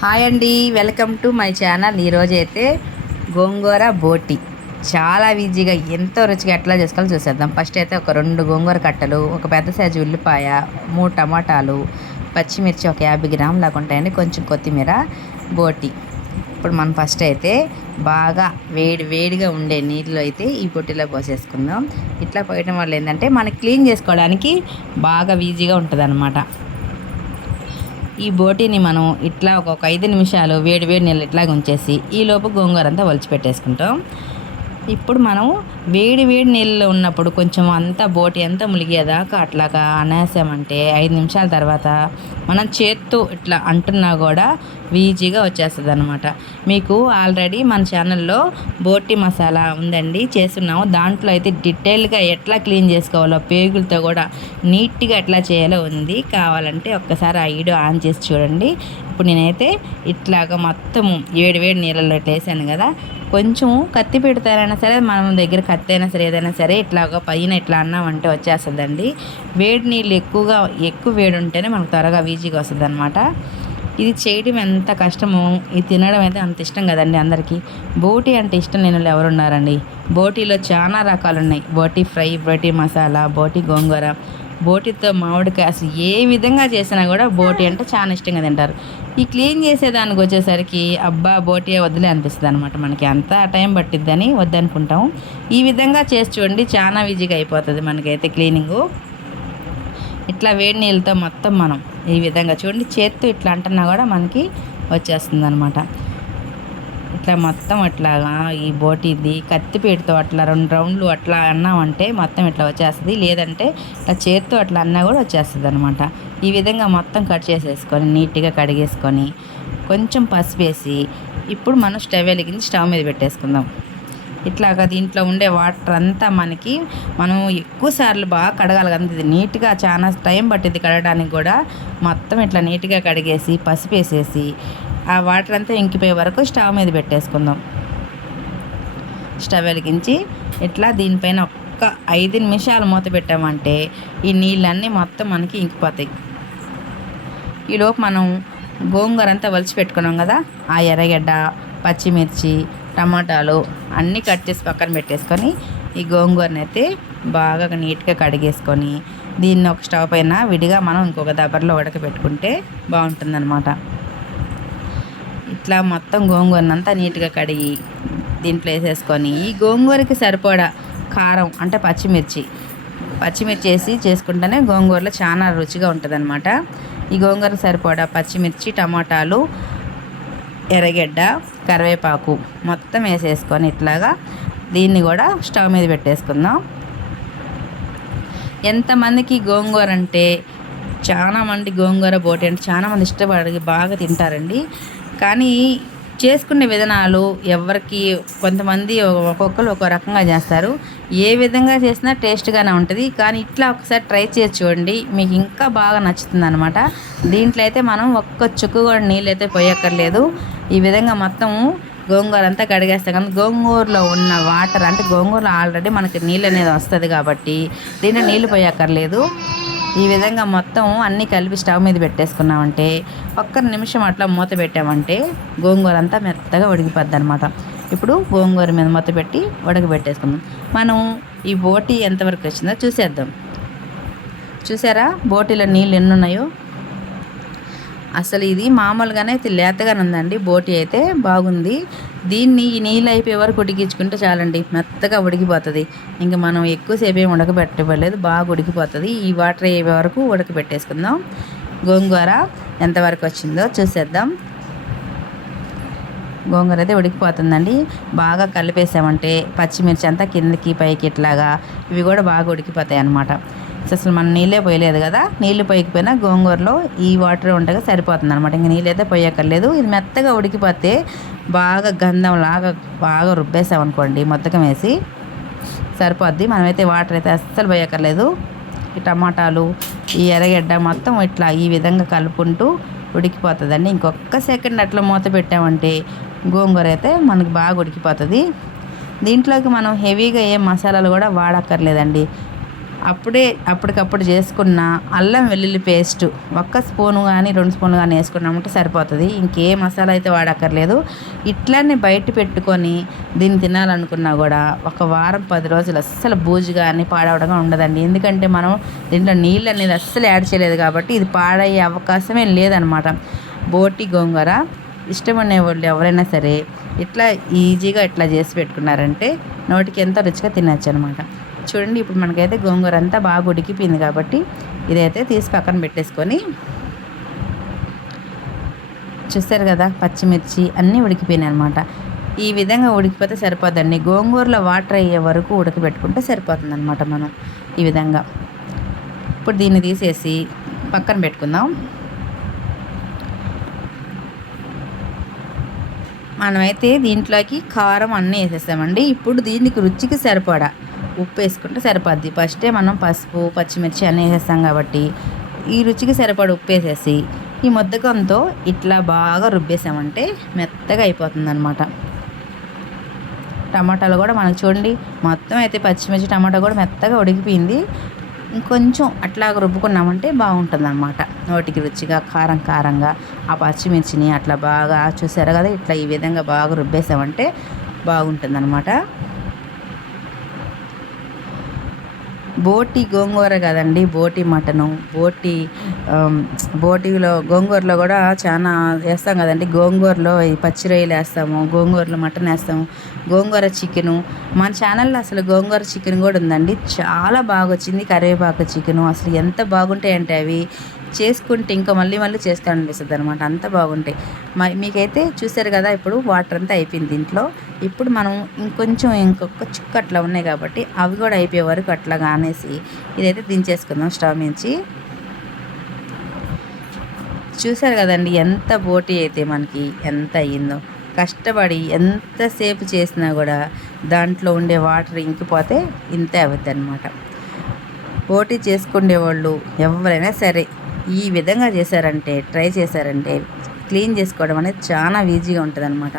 Hi అండి welcome to my channel. ఈరోజైతే గోంగూర బోటి. చాలా ఈజీగా ఎంతో రుచిగా ఎట్లా చేసుకోవాలో చూసేద్దాం. ఫస్ట్ అయితే ఒక రెండు గోంగూర కట్టలు ఒక పెద్ద సైజు ఉల్లిపాయ మూడు టమాటాలు పచ్చిమిర్చి ఒక యాభై గ్రాములు లాగా ఉంటాయండి. కొంచెం కొత్తిమీర బోటి. ఇప్పుడు మనం ఫస్ట్ అయితే బాగా వేడి వేడిగా ఉండే నీళ్ళు అయితే ఈ బొట్టిలో పోసేసుకుందాం. ఇట్లా పోయడం వల్ల ఏంటంటే మనకి క్లీన్ చేసుకోవడానికి బాగా ఈజీగా ఉంటుంది ఈ బోటీని మనం ఇట్లా ఒక ఐదు నిమిషాలు వేడి వేడి నీళ్ళు ఇట్లా ఉంచేసి ఈలోపు గోంగూర అంతా వలిచి పెట్టేసుకుంటాం. ఇప్పుడు మనం వేడి వేడి నీళ్ళలో ఉన్నప్పుడు కొంచెం అంతా బోటి అంతా ములిగేదాకా అట్లాగా అనేసామంటే ఐదు నిమిషాల తర్వాత మనం చేత్తో ఇట్లా అంటున్నా కూడా ఈజీగా వచ్చేస్తుంది అనమాట మీకు ఆల్రెడీ మన ఛానల్లో బోటి మసాలా ఉందండి చేస్తున్నాము. దాంట్లో అయితే డీటెయిల్గా ఎట్లా క్లీన్ చేసుకోవాలో పేగులతో కూడా నీట్గా ఎట్లా చేయాలో ఉంది. కావాలంటే ఒక్కసారి ఆ వీడియో ఆన్ చేసి చూడండి. ఇప్పుడు నేనైతే ఇట్లాగా మొత్తము వేడి వేడి నీళ్ళలో వేసాను కదా. కొంచెం కత్తి పెడతారైనా సరే మనం దగ్గర కత్తి అయినా సరే ఏదైనా సరే ఇట్లాగా పైన ఇట్లా అన్నామంటే వచ్చేస్తుందండి. వేడి నీళ్ళు ఎక్కువగా ఎక్కువ వేడి ఉంటేనే మనకు త్వరగా ఈజీగా వస్తుంది అనమాట ఇది చేయడం ఎంత కష్టమో ఇది తినడం అయితే అంత ఇష్టం కదండి అందరికీ. బోటి అంటే ఇష్టం లేని వాళ్ళు ఎవరున్నారండి? బోటీలో చాలా రకాలు ఉన్నాయి బోటి ఫ్రై బోటి మసాలా బోటి గోంగూర. బోటితో మామిడికాయ అసలు ఏ విధంగా చేసినా కూడా బోటి అంటే చాలా ఇష్టంగా తింటారు. ఈ క్లీన్ చేసేదానికి వచ్చేసరికి అబ్బా బోటి వద్దులే అనిపిస్తుంది అనమాట మనకి. అంత టైం పట్టిద్దని వద్దనుకుంటాం ఈ విధంగా చేసి చూడండి చాలా ఈజీగా అయిపోతుంది మనకైతే క్లీనింగు. ఇట్లా వేడి నీళ్ళతో మొత్తం మనం ఈ విధంగా చూడండి చేత్తో ఇట్లా అంటున్నా కూడా మనకి వచ్చేస్తుంది అనమాట ఇట్లా మొత్తం అట్లాగా ఈ బోటిది కత్తిపీటతో అట్లా రెండు రౌండ్లు అట్లా అన్నామంటే మొత్తం ఇట్లా వచ్చేస్తుంది. లేదంటే ఇట్లా చేత్తో అట్లా అన్నా కూడా వచ్చేస్తుంది అనమాట ఈ విధంగా మొత్తం కట్ చేసేసుకొని నీట్గా కడిగేసుకొని కొంచెం పసుపు వేసి ఇప్పుడు మనం స్టవ్ వెలిగించి స్టవ్ మీద పెట్టేసుకుందాం. ఇట్లాగా దీంట్లో ఉండే వాటర్ అంతా మనకి మనం ఎక్కువ సార్లు బాగా కడగాలి కదా. ఇది నీట్గా చాలా టైం పట్టింది కడగడానికి కూడా. మొత్తం ఇట్లా నీట్గా కడిగేసి పసుపు వేసేసి ఆ వాటర్ అంతా ఇంకిపోయే వరకు స్టవ్ మీద పెట్టేసుకుందాం. స్టవ్ వెలిగించి ఇట్లా దీనిపైన ఒక్క ఐదు నిమిషాలు మూత పెట్టామంటే ఈ నీళ్ళన్నీ మొత్తం మనకి ఇంకిపోతాయి. ఈలోపు మనం గోంగూర అంతా వలిచి పెట్టుకున్నాం కదా. ఆ ఎర్రగడ్డ పచ్చిమిర్చి టమాటాలు అన్నీ కట్ చేసి పక్కన పెట్టేసుకొని ఈ గోంగూరని అయితే బాగా నీట్గా కడిగేసుకొని దీన్ని ఒక స్టవ్ పైన విడిగా మనం ఇంకొక దబ్బర్లో ఉడకబెట్టుకుంటే బాగుంటుందన్నమాట. ఇట్లా మొత్తం గోంగూరనంతా నీట్గా కడిగి దీంట్లో వేసేసుకొని ఈ గోంగూరకి సరిపడా కారం అంటే పచ్చిమిర్చి పచ్చిమిర్చి వేసి చేసుకుంటేనే గోంగూరలో చాలా రుచిగా ఉంటుంది ఈ గోంగూర సరిపడా పచ్చిమిర్చి టమాటాలు ఎర్రగడ్డ కరివేపాకు మొత్తం వేసేసుకొని ఇట్లాగా దీన్ని కూడా స్టవ్ మీద పెట్టేసుకుందాం. ఎంతమందికి గోంగూర అంటే చాలా మంది గోంగూర బోటి అంటే చాలా మంది ఇష్టపడి బాగా తింటారండి. కానీ చేసుకునే విధానాలు ఎవరికి కొంతమంది ఒక్కొక్కరు ఒక రకంగా చేస్తారు. ఏ విధంగా చేసినా టేస్ట్గానే ఉంటుంది. కానీ ఇట్లా ఒకసారి ట్రై చేసి చూడండి. మీకు ఇంకా బాగా నచ్చుతుంది అనమాట దీంట్లో అయితే మనం ఒక్క చుక్కు కూడా నీళ్ళు అయితే పోయక్కర్లేదు. ఈ విధంగా మొత్తం గోంగూర అంతా కడిగేస్తాం కానీ గోంగూరలో ఉన్న వాటర్ అంటే గోంగూరలో ఆల్రెడీ మనకి నీళ్ళు అనేది వస్తుంది కాబట్టి దీంట్లో నీళ్ళు పోయక్కర్లేదు. ఈ విధంగా మొత్తం అన్నీ కలిపి స్టవ్ మీద పెట్టేసుకున్నామంటే ఒక్క నిమిషం అట్లా మూత పెట్టామంటే గోంగూర అంతా మెత్తగా ఉడికిపోద్ది అనమాట ఇప్పుడు గోంగూర మీద మూత పెట్టి ఉడకబెట్టేసుకుందాం. మనం ఈ బోటి ఎంతవరకు వచ్చిందో చూసేద్దాం. చూసారా? బోటీలో నీళ్ళు ఎన్ని ఉన్నాయో అసలు ఇది మామూలుగానే అయితే లేతగానే ఉందండి. బోటి అయితే బాగుంది. దీన్ని ఈ నీళ్ళు అయిపోయే వరకు ఉడికించుకుంటే చాలండి. మెత్తగా ఉడికిపోతుంది. ఇంకా మనం ఎక్కువసేపు ఏమి ఉడకబెట్టలేదు బాగా ఉడికిపోతుంది. ఈ వాటర్ అయ్యే వరకు ఉడకబెట్టేసుకుందాం. గోంగూర ఎంతవరకు వచ్చిందో చూసేద్దాం. గోంగూర అయితే ఉడికిపోతుందండి. బాగా కలిపేసామంటే పచ్చిమిర్చి అంతా కిందకి పైకి ఇట్లాగా ఇవి కూడా బాగా ఉడికిపోతాయి అన్నమాట అసలు మనం నీళ్ళే పోయలేదు కదా. నీళ్ళు పోయకపోయినా గోంగూరలో ఈ వాటర్ ఉండగా సరిపోతుంది అనమాట ఇంక నీళ్ళైతే పోయక్కర్లేదు. ఇది మెత్తగా ఉడికిపోతే బాగా గంధం లాగా బాగా రుబ్బేసామనుకోండి మొత్తకం వేసి సరిపోద్ది. మనమైతే వాటర్ అయితే అస్సలు పోయక్కర్లేదు. ఈ టమాటాలు ఈ ఎర్రగడ్డ మొత్తం ఇట్లా ఈ విధంగా కలుపుకుంటూ ఉడికిపోతుందండి. ఇంకొక సెకండ్ అట్లా మూత పెట్టామంటే గోంగూర అయితే మనకు బాగా ఉడికిపోతుంది. దీంట్లోకి మనం హెవీగా ఏ మసాలాలు కూడా వాడక్కర్లేదండి. అప్పుడే అప్పటికప్పుడు చేసుకున్న అల్లం వెల్లుల్లి పేస్ట్ ఒక్క స్పూను కానీ రెండు స్పూన్లు కానీ వేసుకున్నామంటే సరిపోతుంది. ఇంకే మసాలా అయితే వాడక్కర్లేదు. ఇట్లానే బయట పెట్టుకొని దీన్ని తినాలనుకున్నా కూడా ఒక వారం పది రోజులు అస్సలు బూజు కానీ పాడవడంగా ఉండదండి. ఎందుకంటే మనం దీంట్లో నీళ్ళు అనేది అస్సలు యాడ్ చేయలేదు కాబట్టి ఇది పాడయ్యే అవకాశమే లేదనమాట. బోటి గోంగూర ఇష్టమనే వాళ్ళు ఎవరైనా సరే ఇట్లా ఈజీగా ఇట్లా చేసి పెట్టుకున్నారంటే నోటికి ఎంతో రుచిగా తినచ్చు అనమాట. చూడండి ఇప్పుడు మనకైతే గోంగూర అంతా బాగా ఉడికిపోయింది కాబట్టి ఇదైతే తీసి పక్కన పెట్టేసుకొని చూస్తారు కదా పచ్చిమిర్చి అన్నీ ఉడికిపోయినాయి అనమాట ఈ విధంగా ఉడికిపోతే సరిపోదండి గోంగూరలో వాటర్ అయ్యే వరకు ఉడకబెట్టుకుంటే సరిపోతుంది అనమాట మనం ఈ విధంగా. ఇప్పుడు దీన్ని తీసేసి పక్కన పెట్టుకుందాం. మనమైతే దీంట్లోకి కారం అన్నీ వేసేసామండి. ఇప్పుడు దీనికి రుచికి సరిపడా ఉప్పు వేసుకుంటే సరిపోద్ది. ఫస్టే మనం పసుపు పచ్చిమిర్చి అన్నీ వేసేస్తాం కాబట్టి ఈ రుచికి సరిపడ ఉప్పు వేసేసి ఈ ముద్దకంతో ఇట్లా బాగా రుబ్బేసామంటే మెత్తగా అయిపోతుంది అనమాట టమాటాలు కూడా మనకు చూడండి మొత్తం అయితే పచ్చిమిర్చి టమాటా కూడా మెత్తగా ఉడికిపోయింది. ఇంకొంచెం అట్లా రుబ్బుకున్నామంటే బాగుంటుంది అనమాట నోటికి రుచిగా కారం కారంగా ఆ పచ్చిమిర్చిని అట్లా బాగా చూసారు కదా ఇట్లా ఈ విధంగా బాగా రుబ్బేసామంటే బాగుంటుంది అనమాట బోటి గోంగూర కదండి బోటి మటను. బోటి బోటిలో గోంగూరలో కూడా చాలా వేస్తాం కదండి. గోంగూరలో పచ్చి రొయ్యలు వేస్తాము గోంగూరలో మటన్ వేస్తాము గోంగూర చికెను. మన ఛానల్లో అసలు గోంగూర చికెన్ కూడా ఉందండి. చాలా బాగా వచ్చింది కరివేపాకు చికెను. అసలు ఎంత బాగుంటాయంటే అవి. చేసుకుంటే ఇంకా మళ్ళీ మళ్ళీ చేసుకోవాలనిపిస్తుంది అనమాట అంత బాగుంటాయి. మీకైతే చూసారు కదా ఇప్పుడు వాటర్ అంతా అయిపోయింది దీంట్లో. ఇప్పుడు మనం ఇంకొంచెం ఇంకొక చుక్క అట్లా ఉన్నాయి కాబట్టి అవి కూడా అయిపోయే వరకు అట్లా కానేసి ఇదైతే దించేసుకుందాం స్టవ్ నుంచి. చూసారు కదండి ఎంత పోటీ అయితే మనకి ఎంత అయ్యిందో. కష్టపడి ఎంతసేపు చేసినా కూడా దాంట్లో ఉండే వాటర్ ఇంకిపోతే ఇంతే అవుద్ది అనమాట పోటీ చేసుకునే వాళ్ళు ఎవరైనా సరే ఈ విధంగా చేశారంటే ట్రై చేశారంటే క్లీన్ చేసుకోవడం అనేది చాలా ఈజీగా ఉంటుంది అనమాట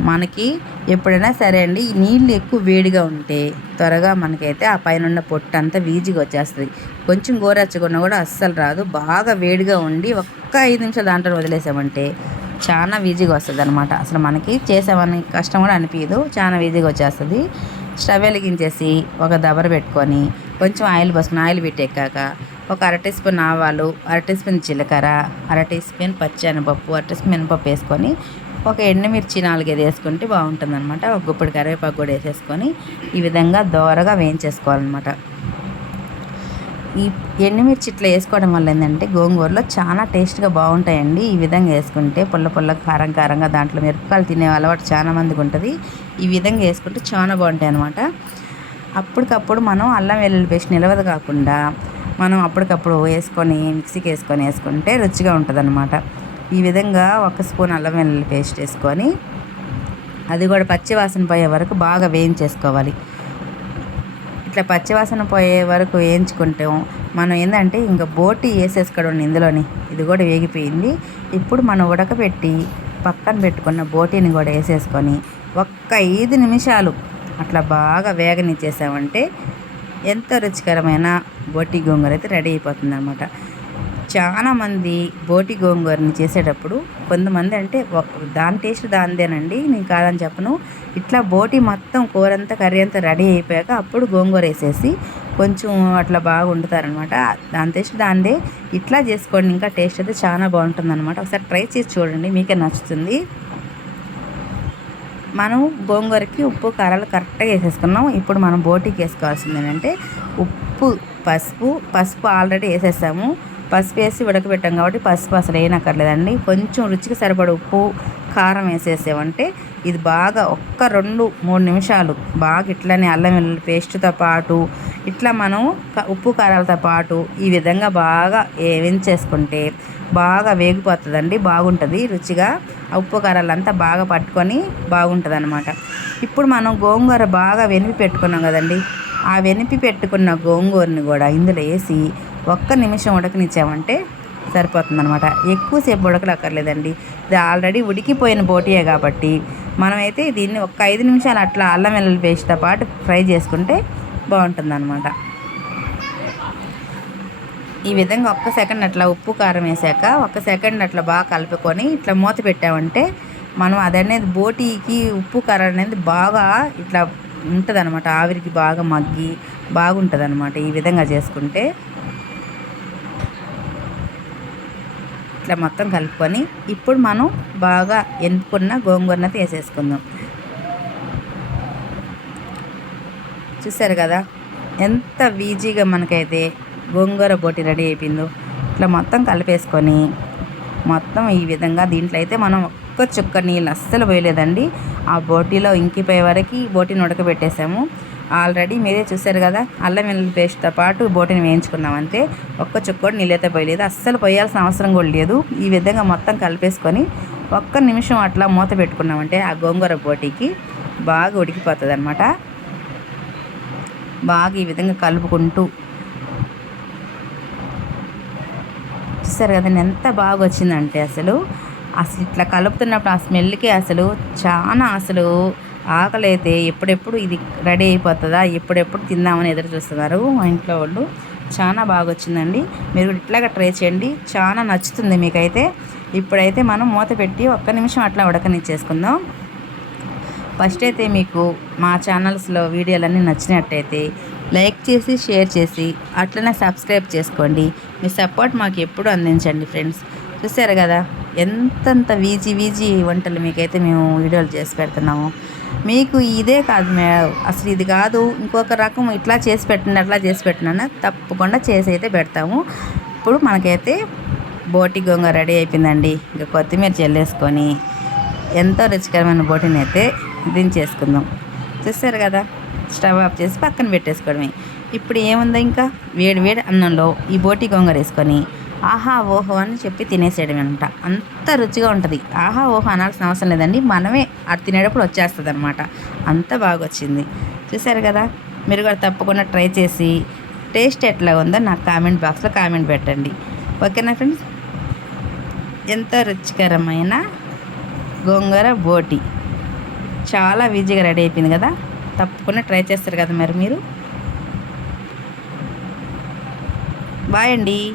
మనకి ఎప్పుడైనా సరే అండి నీళ్ళు ఎక్కువ వేడిగా ఉంటే త్వరగా మనకైతే ఆ పైన ఉన్న పొట్టు అంతా వీజిగా వచ్చేస్తుంది. కొంచెం గోరెచ్చకుండా కూడా అస్సలు రాదు. బాగా వేడిగా ఉండి ఒక్క ఐదు నిమిషాలు దాంట్లో వదిలేసామంటే చాలా ఈజీగా వస్తుంది అనమాట అసలు మనకి చేసామని కష్టం కూడా అనిపించదు చాలా ఈజీగా వచ్చేస్తుంది. స్టవ్ వెలిగించేసి ఒక దబర పెట్టుకొని కొంచెం ఆయిల్ పోసుకుని ఆయిల్ పెట్టెక్కాక ఒక అర టీ స్పూన్ ఆవాలు అర టీ స్పూన్ జీలకర్ర అర టీ స్పూన్ పచ్చి అర టీ స్పూన్ మినపప్పు వేసుకొని ఒక ఎండుమిర్చి నాలుగైదు వేసుకుంటే బాగుంటుంది అనమాట ఒక గుప్పటి కరివేపాకు కూడా వేసేసుకొని ఈ విధంగా దోరగా వేయించేసుకోవాలన్నమాట. ఈ ఎండుమిర్చి ఇట్లా వేసుకోవడం వల్ల ఏంటంటే గోంగూరలో చాలా టేస్ట్గా బాగుంటాయండి. ఈ విధంగా వేసుకుంటే పుల్ల పుల్ల కారం కారంగా దాంట్లో మిరపకాయలు తినే అలవాటు చాలా మందికి ఉంటుంది. ఈ విధంగా వేసుకుంటే చాలా బాగుంటాయి అనమాట అప్పటికప్పుడు మనం అల్లం వెల్లుల్లి పేస్ట్ నిలవదు కాకుండా మనం అప్పటికప్పుడు వేసుకొని మిక్సీకి వేసుకొని వేసుకుంటే రుచిగా ఉంటుంది ఈ విధంగా ఒక స్పూన్ అల్లం వెల్లుల్లి పేస్ట్ వేసుకొని అది కూడా పచ్చివాసన పోయే వరకు బాగా వేయించేసుకోవాలి. ఇట్లా పచ్చివాసన పోయే వరకు వేయించుకుంటాం మనం ఏంటంటే ఇంకా బోటి వేసేసుకోవడం ఇందులోని. ఇది కూడా వేగిపోయింది. ఇప్పుడు మనం ఉడకబెట్టి పక్కన పెట్టుకున్న బోటీని కూడా వేసేసుకొని ఒక్క ఐదు నిమిషాలు అట్లా బాగా వేగనిచ్చేసామంటే ఎంతో రుచికరమైన బోటి గోంగూర అయితే రెడీ అయిపోతుంది అనమాట చాలామంది బోటి గోంగూరని చేసేటప్పుడు కొంతమంది అంటే దాని టేస్ట్ దానిదేనండి నేను కాదని చెప్పను. ఇట్లా బోటి మొత్తం కూర అంతా కర్రీ అంతా రెడీ అయిపోయాక అప్పుడు గోంగూర వేసేసి కొంచెం అట్లా బాగా వండుతారనమాట దాని టేస్ట్ దానిదే. ఇట్లా చేసుకోండి ఇంకా టేస్ట్ అయితే చాలా బాగుంటుంది అనమాట ఒకసారి ట్రై చేసి చూడండి మీకే నచ్చుతుంది. మనం గోంగూరకి ఉప్పు కారాలు కరెక్ట్గా వేసేసుకున్నాం. ఇప్పుడు మనం బోటికి వేసుకోవాల్సింది ఏంటంటే ఉప్పు పసుపు పసుపు ఆల్రెడీ వేసేసాము. పసుపు వేసి ఉడకబెట్టాం కాబట్టి పసుపు అసలు వేయనక్కర్లేదండి. కొంచెం రుచికి సరిపడ ఉప్పు కారం వేసేసామంటే ఇది బాగా ఒక్క రెండు మూడు నిమిషాలు బాగా ఇట్లనే అల్లం వెల్లుల్లి పేస్ట్తో పాటు ఇట్లా మనం ఉప్పు కారాలతో పాటు ఈ విధంగా బాగా వేయించేసుకుంటే బాగా వేగిపోతుందండి బాగుంటుంది. రుచిగా ఉప్పు కారాలంతా బాగా పట్టుకొని బాగుంటుంది అనమాట ఇప్పుడు మనం గోంగూర బాగా వెనిపి పెట్టుకున్నాం కదండి. ఆ వెనిపి పెట్టుకున్న గోంగూరని కూడా ఇందులో వేసి ఒక్క నిమిషం ఉడకనిచ్చామంటే సరిపోతుందనమాట ఎక్కువసేపు ఉడకలక్కర్లేదండి ఇది ఆల్రెడీ ఉడికిపోయిన బోటియే కాబట్టి మనమైతే దీన్ని ఒక ఐదు నిమిషాలు అట్లా అల్లం వెల్లుల్లి పేస్ట్తో పాటు ఫ్రై చేసుకుంటే బాగుంటుంది అనమాట ఈ విధంగా ఒక్క సెకండ్ అట్లా ఉప్పు కారం వేసాక ఒక్క సెకండ్ అట్లా బాగా కలుపుకొని ఇట్లా మూత పెట్టామంటే మనం అదనేది బోటీకి ఉప్పు కారం అనేది బాగా ఇట్లా ఉంటుంది అనమాట ఆవిరికి బాగా మగ్గి బాగుంటుంది అనమాట ఈ విధంగా చేసుకుంటే. ఇట్లా మొత్తం కలుపుకొని ఇప్పుడు మనం బాగా ఎన్నుకున్న గోంగూరన వేసేసుకుందాం. చూసారు కదా? ఎంత వీజీగా మనకైతే గోంగూర బోటి రెడీ అయిపోయిందో. ఇట్లా మొత్తం కలిపేసుకొని మొత్తం ఈ విధంగా దీంట్లో అయితే మనం ఒక్క చుక్క నీళ్ళు అస్సలు పోయలేదండి. ఆ బోటీలో ఇంకిపోయే వరకు బోటీని ఉడకబెట్టేసాము. ఆల్రెడీ మీరే చూశారు కదా అల్లం వెల్లుల్లి పేస్ట్తో పాటు బోటిని వేయించుకున్నాం అంతే. ఒక్క చుక్క కూడా నీళ్ళైతే పోయలేదు. అస్సలు పోయాల్సిన అవసరం కూడా లేదు. ఈ విధంగా మొత్తం కలిపేసుకొని ఒక్క నిమిషం అట్లా మూత పెట్టుకున్నామంటే ఆ గోంగూర బోటీకి బాగా ఉడికిపోతుంది అనమాట బాగా ఈ విధంగా కలుపుకుంటూ. చూసారు కదండి ఎంత బాగా వచ్చిందంటే అసలు. అసలు ఇట్లా కలుపుతున్నప్పుడు ఆ స్మెల్కి అసలు చాలా అసలు ఆకలి అయితే ఎప్పుడెప్పుడు ఇది రెడీ అయిపోతుందా? ఎప్పుడెప్పుడు తిందామని ఎదురు చూస్తున్నారు మా ఇంట్లో వాళ్ళు. చాలా బాగా వచ్చిందండి మీరు ఇట్లాగా ట్రై చేయండి. చాలా నచ్చుతుంది మీకైతే. ఇప్పుడైతే మనం మూత పెట్టి ఒక్క నిమిషం అట్లా ఉడకనిచ్చేసుకుందాం. ఫస్ట్ అయితే మీకు మా ఛానల్స్లో వీడియోలన్నీ నచ్చినట్టయితే లైక్ చేసి షేర్ చేసి అట్లనే సబ్స్క్రైబ్ చేసుకోండి. మీ సపోర్ట్ మాకు ఎప్పుడు అందించండి ఫ్రెండ్స్. చూసారు కదా? ఎంతంత వీజీ వీజీ వంటలు మీకైతే మేము వీడియోలు చేసి పెడుతున్నాము. మీకు ఇదే కాదు మే అసలు ఇది కాదు ఇంకొక రకం ఇట్లా చేసి పెట్టండి అట్లా చేసి పెట్టినా తప్పకుండా చేసి అయితే పెడతాము. ఇప్పుడు మనకైతే బోటి గొంగ రెడీ అయిపోయిందండి. ఇంకా కొత్తిమీర చల్లేసుకొని ఎంతో రుచికరమైన బోటిని అయితే దించేసుకుందాం. చూస్తారు కదా స్టవ్ ఆఫ్ చేసి పక్కన పెట్టేసుకోవడమే. ఇప్పుడు ఏముందో ఇంకా? వేడి వేడి అన్నంలో ఈ బోటి గోంగూర వేసుకొని ఆహా ఓహో అని చెప్పి తినేసేయడం అనమాట అంత రుచిగా ఉంటుంది. ఆహా ఓహో అనాల్సిన అవసరం లేదండి. మనమే అది తినేటప్పుడు వచ్చేస్తుంది అనమాట అంత బాగా వచ్చింది చూసారు కదా? మీరు కూడా తప్పకుండా ట్రై చేసి టేస్ట్ ఎట్లా ఉందో నాకు కామెంట్ బాక్స్లో కామెంట్ పెట్టండి. ఓకేనా ఫ్రెండ్స్? ఎంతో రుచికరమైన గోంగూర బోటి. చాలా ఈజీగా రెడీ అయిపోయింది కదా? తప్పకుండా ట్రై చేస్తారు కదా మరి మీరు? బాయ్ అండి.